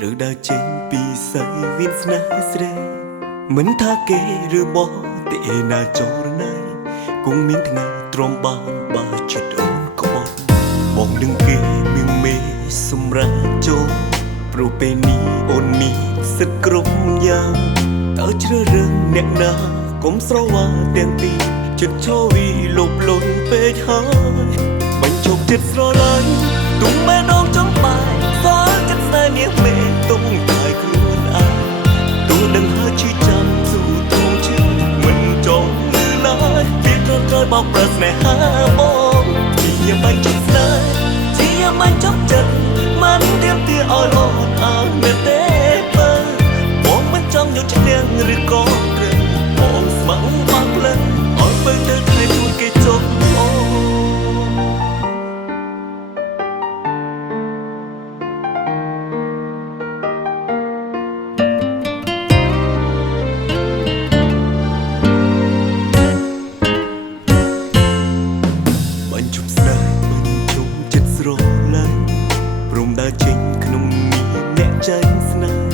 ត្រូវដើរចេញពីសៃវៀនស្នេហ៍ស្រីមិនថាគេឬបោះទេណាចរណៃគង់មានថ្ងៃទ្រាំបានបើចិត្តអូនក្បត់បងនឹងគេមៀងមេសម្រាប់ចូលព្រោះពេលនេះអូនមានសិទ្ធិគ្រប់យ៉ាងតើជ្រើសរើសអ្នកណាកុំស្រវាទាំងពីរចិត្តឈរវីលុបលុនពេកហើយមិនជោគចិត្តស្រឡាញ់ទុំម៉ែដងចង់បាយសល់ចិត្តស្នេហ៍មាសមេទុំតែខ្លួនឯងទូនឹងហើយឈឺចាំស៊ូទុំឈឺមិនចង់លឺឡើយពីត្រង់ក្រោយបោកប្រស្នេហាបងជាមិនជិះស្នេហ៍ជាមិនចប់ចិត្តមិនទៀមទាឲ្យអូនអើមែនទេបើបងមិនចង់យកឈ្នះឬក៏ត្រូវបងស្ម័គ្របាក់ផ្លឹងអត់បើទៅថ្ងៃទួនគេចុះអូចេញក្នុងនេះអ្នកចាញ់ស្នេហ៍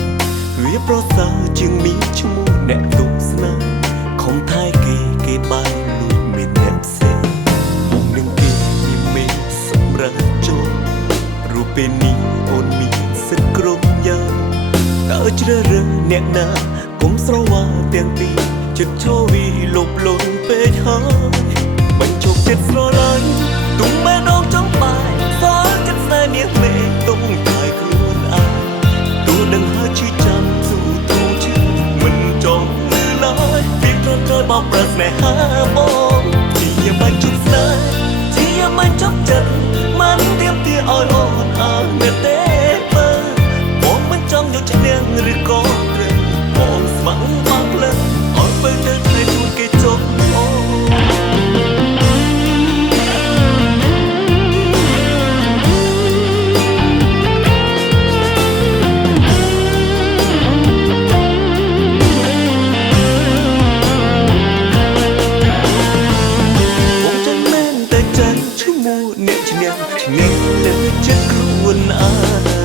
វាប្រសើរជាងមានឈ្មោះអ្នកទុកស្នេហ៍ខំថែគេបាយលួចមានអ្នកផ្សេងមកនឹងគេមានមេសម្រាប់ចូលរូបពេលនេះអូនមានសិទ្ធិគ្រប់យ៉ាងតើជ្រើសរើសអ្នកណាកុំស្រវាទាំងពីរចិត្តឈរវីលុបលុនពេកហើយបញ្ចុកចិត្តស្រឡាញ់ទុំម៉ែដងចង់បាយសល់ចិត្តស្នេហ៍មាសមេទុំតែខ្លួនឯងទូនឹងហើយឈឺចាំស៊ូទុំឈឺមិនចង់លឺឡើយពីត្រង់ក្រោយបោកប្រស្នេហាបងជាមិនជប់ស្នេហ៍ជាមិនចប់ចិត្តមិនទៀមទាឲ្យអូនអើមែនទេបើបងមិនចង់យកឈ្នះឬក៏ត្រូវបងស្ម័គ្របាក់ផ្លឹងអត់បើទៅថ្ងៃទួនគេចុះអូឈ្នះលើចិត្តខ្លួនឯង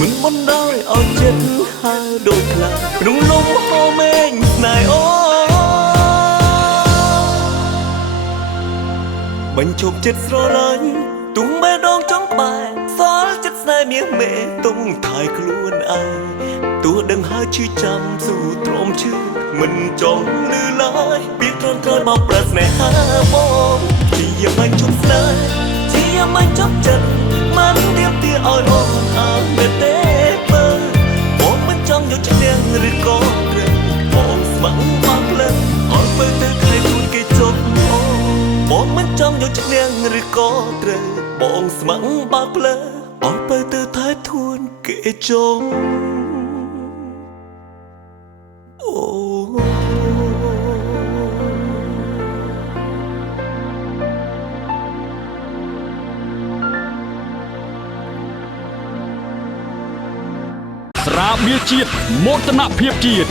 មិនបណ្ដោយឲ្យចិត្តហើដូចខ្លាក្នុងលំហមេឃស្នេហ៍អូបញ្ចុកចិត្តស្រឡាញ់ទុំម៉ែដងចង់បែកសល់ចិត្តស្នេហ៍មាសមេទុំថយខ្លួនឯងទោះដឹងហើយឈឺចាំស៊ូទ្រាំឈឺមិនចង់លឺឡើយពីត្រង់ក្រោយបោកប្រាស្នេហាបងជាមិនជប់ស្នេហ៍ជាមិនចប់ចិត្តមិនទៀមទាឲ្យអូនអើមែនទេបើបងមិនចង់យកឈ្នះឬក៏ត្រូវបងស្ម័គ្របាក់ផ្លឹងអត់បើទៅថ្ងៃទួនគេចុះអូបងមិនចង់យកឈ្នះឬក៏ត្រូវបងស្ម័គ្របាក់ផ្លឹងអត់បើទៅថែទួនគេចុះអូស្រាបៀរជាតិមោទនភាពជាតិ